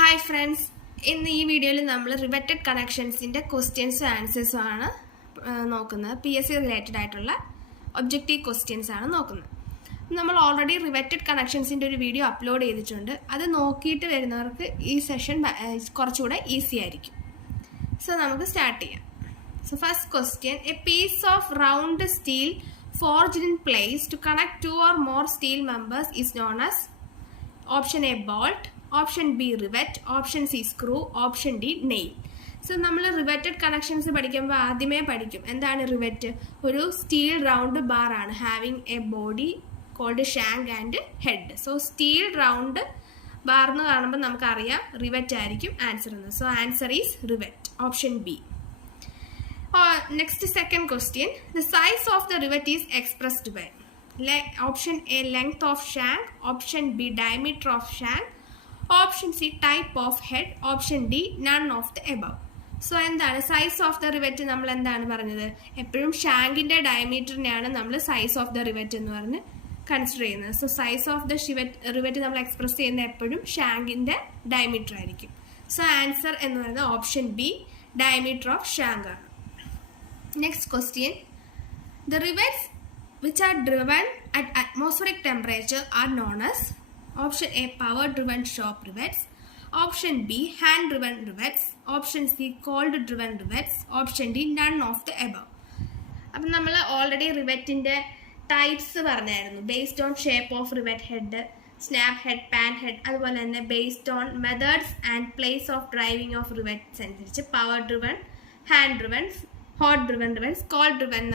Hi friends, in this video we will Riveted Connections questions and answers PSC related objective questions. We already Riveted Connections video upload this session easy. So we will start. So first question, a piece of round steel forged in place to connect two or more steel members is known as option A bolt, option B rivet, option C screw, option D nail. So we riveted connections padikkum. Rivet? A steel round bar having a body called shank and head. So steel round bar rivet answer. So answer is rivet, option B. Next second question, the size of the rivet is expressed by option A length of shank, option B diameter of shank, option C type of head, option D none of the above. So the size of the rivet we shank diameter size of the rivet consider. So size of the rivet express shank diameter. So answer is option B diameter of shank. Next question, the rivets which are driven at atmospheric temperature are known as option A power driven shop rivets, option B hand driven rivets, option C cold driven rivets, option D none of the above. We already rivet in the types based on shape of rivet head, snap head, pan head, based on methods and place of driving of rivets, power driven, hand driven, hot driven rivets, cold driven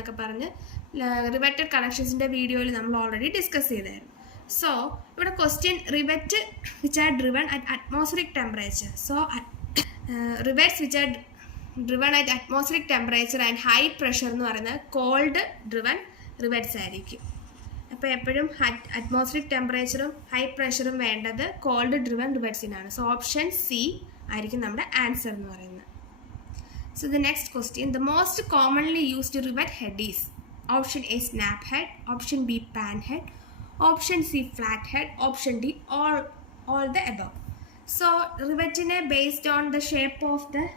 riveted connections in the video we already discussed. So, we have a question, rivets which are driven at atmospheric temperature. So, rivets which are driven at atmospheric temperature and high pressure cold driven rivets. Atmospheric temperature high pressure cold driven rivets. So, option C is the answer. So, the next question, the most commonly used rivet head is option A snap head, option B pan head, option C flat head, option D all the above. So rivet based on the shape of the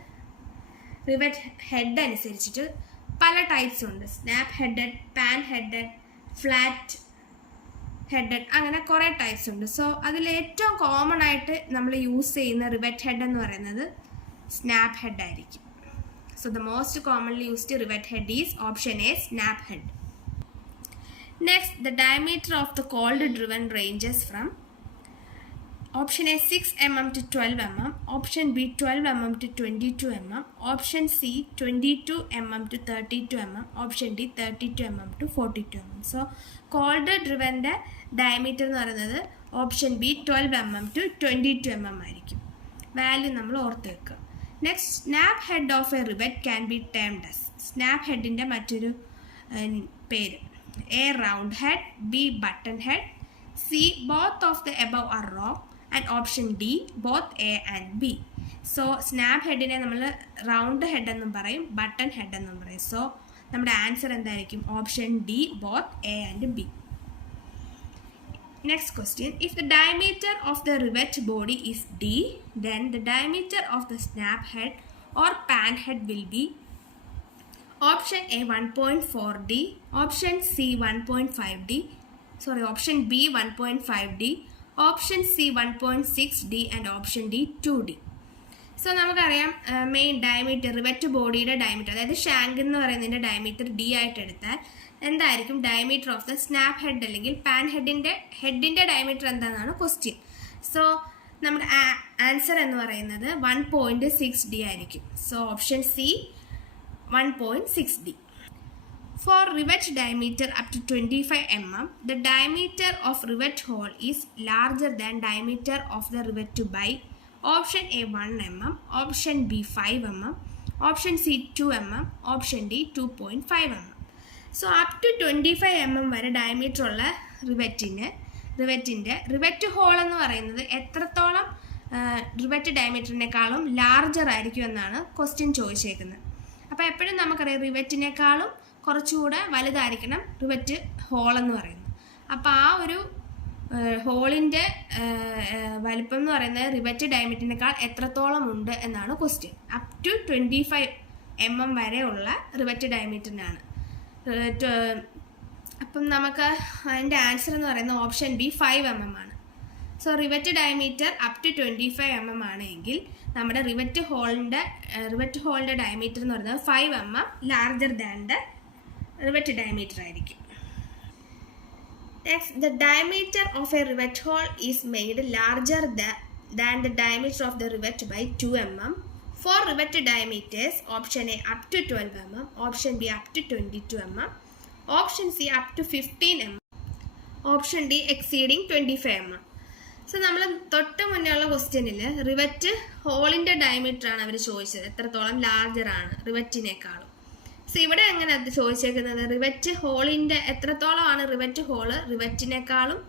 rivet head pala types ഉണ്ട്. Snap headed, pan headed, flat headed അങ്ങനെ കുറേ types ഉണ്ട്. So അതിൽ ഏറ്റവും common ആയിട്ട് നമ്മൾ use ചെയ്യുന്ന rivet head എന്ന് പറയുന്നത് snap head ആയിരിക്കും. So the most commonly used rivet head is option A snap head. Next, the diameter of the cold driven ranges from option A 6 mm to 12 mm, option B 12 mm to 22 mm, option C 22 mm to 32 mm, option D 32 mm to 42 mm. So cold driven diameter is option B 12 mm to 22 mm. Value number ortheka. Next, snap head of a rivet can be termed as snap head in the material pair. A round head, B button head, C both of the above are wrong, and option D both A and B. So snap head in a round head and button head and so the answer is option D both A and B. Next question, if the diameter of the rivet body is D, then the diameter of the snap head or pan head will be option A 1.4D, option C 1.5D, option B 1.5D, option C 1.6D and option D 2D. So, we have main diameter, rivet body diameter, that is shank diameter D and the diameter of the snap head pan head diameter is question. So, our answer is 1.6D. So, option C 1.6D. For rivet diameter up to 25 mm, the diameter of rivet hole is larger than diameter of the rivet by option A 1 mm, option B 5 mm, option C 2 mm, option D 2.5 mm. So up to 25 mm diameter of rivet hole rivet diameter larger question choice. Now, rivet rivet hole ഹോളിൻ്റെ വലിപ്പം എന്ന് പറയുന്നത് rivet ഡയമീറ്ററിനേക്കാൾ എത്രത്തോളം ഉണ്ട് എന്നാണ് question. Up to 25 mm വരെയുള്ള rivet ഡയമീറ്ററിനാണ്. അപ്പം നമുക്ക് അതിൻ്റെ ആൻസർ എന്ന് പറയുന്നത് ഓപ്ഷൻ ബി 5 mm ആണ്. So rivet diameter up to 25 mm ആണെങ്കിൽ നമ്മുടെ റിവറ്റ് ഹോളിൻ്റെ ഡയമീറ്റർ എന്ന് പറയുന്നത് 5 mm larger than the rivet diameter ആയിരിക്കും. Next, the diameter of a rivet hole is made larger than the diameter of the rivet by 2 mm. For rivet diameters, option A up to 12 mm, option B up to 22 mm, option C up to 15 mm, option D exceeding 25 mm. So നമ്മൾ തൊട്ട് മുന്നേ ഉള്ള ക്വസ്റ്റ്യനിൽ rivet ഹോളിൻ്റെ diameter ആണ് അവർ ചോദിച്ചത്, എത്രത്തോളം larger ആണ് റിവറ്റിനേക്കാളും. സോ ഇവിടെ എങ്ങനെ അത് ചോദിച്ചേക്കുന്നത്, റിവറ്റ് ഹോളിൻ്റെ എത്രത്തോളമാണ് റിവറ്റ് ഹോള് റിവറ്റിനേക്കാളും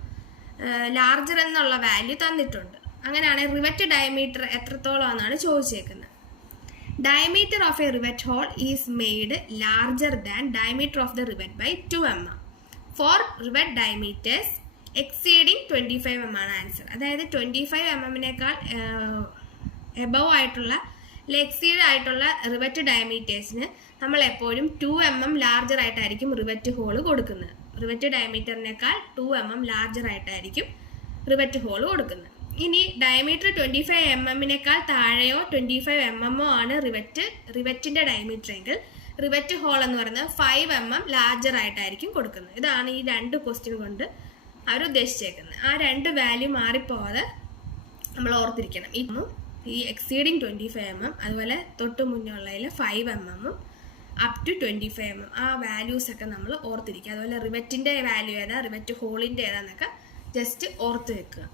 ലാർജർ എന്നുള്ള വാല്യൂ തന്നിട്ടുണ്ട്. അങ്ങനെയാണെങ്കിൽ റിവറ്റ് ഡയമീറ്റർ എത്രത്തോളമാണെന്നാണ് ചോദിച്ചേക്കുന്നത്. Diameter of a rivet hole is made larger than diameter of the rivet by 2 mm. For rivet diameters exceeding 25 mm ആണ് ആൻസർ. അതായത് 25 mm എബവ് ആയിട്ടുള്ള എക്സീഡ് ആയിട്ടുള്ള റിവറ്റ് ഡയമീറ്റേഴ്സിന് നമ്മൾ എപ്പോഴും 2 mm ലാർജർ ആയിട്ടായിരിക്കും റിവറ്റ് ഹോള് കൊടുക്കുന്നത്. റിവറ്റ് ഡയമീറ്ററിനേക്കാൾ 2 mm ലാർജർ ആയിട്ടായിരിക്കും റിവറ്റ് ഹോള് കൊടുക്കുന്നത്. ഇനി ഡയമീറ്റർ 25 mm താഴെയോ 25 mm ആണ് റിവറ്റിൻ്റെ ഡയമീറ്റർ എങ്കിൽ റിവറ്റ് ഹോൾ എന്ന് പറയുന്നത് 5 mm ലാർജർ ആയിട്ടായിരിക്കും കൊടുക്കുന്നത്. ഇതാണ് ഈ രണ്ട് ക്വസ്റ്റ്യൻ കൊണ്ട് അവർ ഉദ്ദേശിച്ചേക്കുന്നത്. ആ രണ്ട് വാല്യൂ മാറിപ്പോവാതെ നമ്മൾ ഓർത്തിരിക്കണം. ഈ എക്സീഡിങ് 25 mm, അതുപോലെ തൊട്ട് മുന്നേ ഉള്ളതിൽ 5 mm അപ് ടു 25 mm, ആ വാല്യൂസൊക്കെ നമ്മൾ ഓർത്തിരിക്കുക. അതുപോലെ റിവറ്റിൻ്റെ വാല്യൂ ഏതാ, റിവറ്റ് ഹോളിൻ്റെ ഏതാന്നൊക്കെ ജസ്റ്റ് ഓർത്ത് വെക്കുക.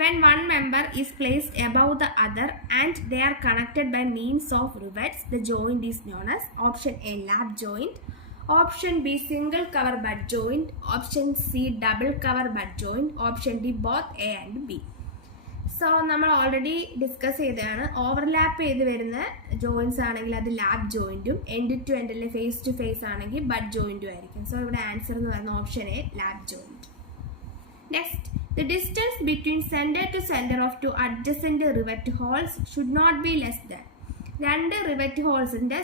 When one member is placed above the other and they are connected by means of rivets, the joint is known as option A lap joint, option B single cover butt joint, option C double cover butt joint, option D both A and B. So നമ്മൾ already discuss ചെയ്തതാണ്. Overlap ചെയ്ത് വരുന്ന joins ആണെങ്കിൽ അത് lap ജോയിൻറ്റും, end to എൻഡിൽ face to face ആണെങ്കിൽ butt ജോയിൻറ്റും ആയിരിക്കും. സോ ഇവിടെ ആൻസർ എന്ന് പറയുന്ന option A lap joint. Next, the distance between centre to centre of two adjacent rivet holes should not be less than. രണ്ട് റിവറ്റ് ഹോൾസിൻ്റെ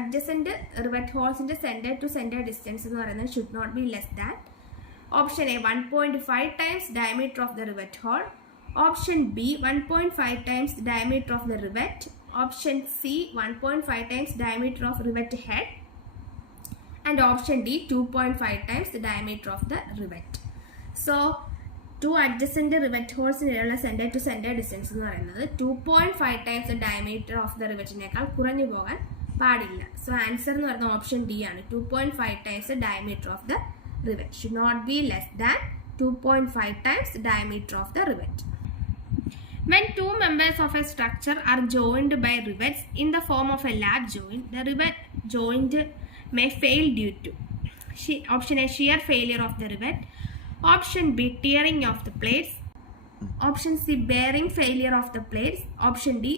അഡ്ജസൻറ്റ് റിവറ്റ് ഹോൾസിൻ്റെ സെൻറ്റർ ടു സെൻറ്റർ ഡിസ്റ്റൻസ് എന്ന് പറയുന്നത് should not be less than. Option A 1.5 times diameter of the rivet hole, option B 1.5 times the diameter of the rivet, option C 1.5 times diameter of rivet head, and option D 2.5 times the diameter of the rivet. So two adjacent rivet holes in center to center distance എന്ന് പറയുന്നത് 2.5 times the diameter of the rivetനേക്കാൾ കുറഞ്ഞു പോകാൻ പാടില്ല. So answer എന്ന് പറയുന്നത് option D ആണ്. 2.5 times the diameter of the rivet should not be less than 2.5 times the diameter of the rivet. When two members of a structure are joined by rivets in the form of a lap joint, the rivet joint may fail due to option A shear failure of the rivet, option B tearing of the plates, option C bearing failure of the plates, option D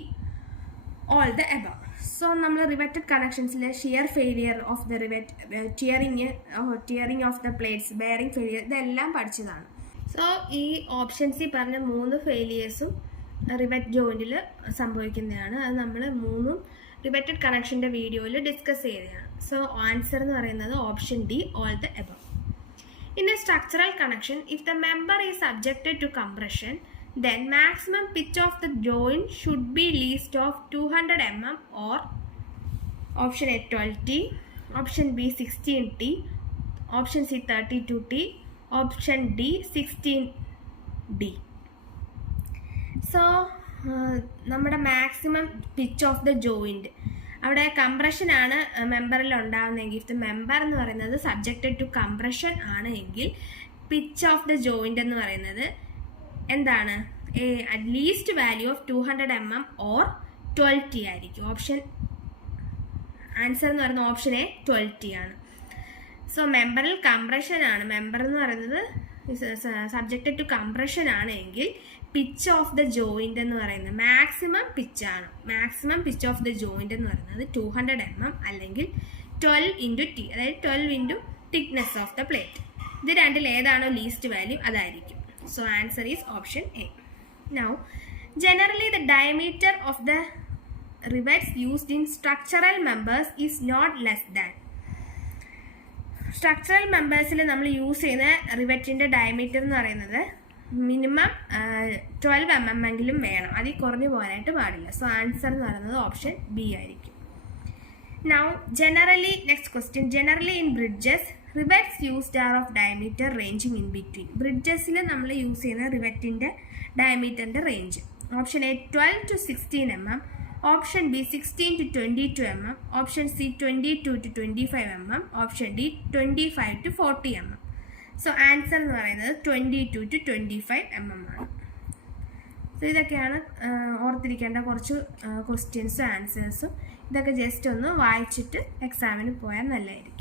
all the above. So നമ്മൾ riveted കണക്ഷൻസിലെ shear failure of the rivet, tearing of the plates, bearing failure ഇതെല്ലാം പഠിച്ചതാണ്. So ഈ ഓപ്ഷൻസിൽ പറഞ്ഞ 3 ഫെയിലിയേഴ്സും rivet ജോയിൻറ്റിൽ സംഭവിക്കുന്നതാണ്. അത് നമ്മൾ 3 riveted കണക്ഷൻ്റെ വീഡിയോയിൽ ഡിസ്കസ് ചെയ്തതാണ്. സോ ആൻസർ എന്ന് പറയുന്നത് option D all the above. In a structural connection, if the member is subjected to compression, then maximum pitch of the joint should be least of 200 mm or option A 12T, option B 16T, option C 32T, option D 16D. So നമ്മുടെ maximum pitch of the joint, അവിടെ compression ആണ് മെമ്പറിൽ ഉണ്ടാകുന്നതെങ്കിൽ, if the member എന്ന് പറയുന്നത് subjected to compression ആണ് എങ്കിൽ pitch of the joint എന്ന് പറയുന്നത് എന്താണ്, at least value of 200 mm or 12T ആയിരിക്കും. ഓപ്ഷൻ ആൻസർ എന്ന് പറയുന്നത് ഓപ്ഷൻ എ 12T ആണ്. സോ മെമ്പറിൽ കംപ്രഷൻ ആണ്, മെമ്പർ എന്ന് പറയുന്നത് സബ്ജക്റ്റഡ് ടു കംപ്രഷൻ ആണ് എങ്കിൽ പിച്ച് ഓഫ് ദ ജോയിൻ്റ് എന്ന് പറയുന്നത് മാക്സിമം പിച്ചാണ്. Maximum pitch of the joint എന്ന് പറയുന്നത് 200 mm അല്ലെങ്കിൽ 12 × T, അതായത് 12 × തിക്നെസ് ഓഫ് ദ പ്ലേറ്റ്. ഇത് രണ്ടിൽ ഏതാണോ ലീസ്റ്റ് വാല്യൂ അതായിരിക്കും. So answer is option A. Now generally the diameter of the rivets used in structural members is not less than. Structural മെമ്പേഴ്സിൽ നമ്മൾ യൂസ് ചെയ്യുന്ന റിവറ്റിൻ്റെ ഡയമീറ്റർ എന്ന് പറയുന്നത് മിനിമം 12 mm എങ്കിലും വേണം, അതിൽ കുറഞ്ഞു പോകാനായിട്ട് പാടില്ല. സോ ആൻസർ എന്ന് പറയുന്നത് ഓപ്ഷൻ ബി ആയിരിക്കും. Now generally next question, generally in bridges rivets used are of diameter ranging in between. ബ്രിഡ്ജസിൽ നമ്മൾ യൂസ് ചെയ്യുന്ന റിവറ്റിൻ്റെ ഡയമീറ്ററിൻ്റെ range option A 12 to 16 mm, option B 16 to 22 mm, option C 22 to 25 mm, option D 25 to 40 mm. So answer എന്ന് പറയുന്നത് 22 to 25 mm ആണ്. So ഇതൊക്കെയാണ് ഓർത്തിരിക്കേണ്ട കുറച്ച് ക്വസ്റ്റ്യൻസും ആൻസേഴ്സും. ഇതൊക്കെ ജസ്റ്റ് ഒന്ന് വായിച്ചിട്ട് എക്സാമിന് പോയാൽ നല്ലതായിരിക്കും.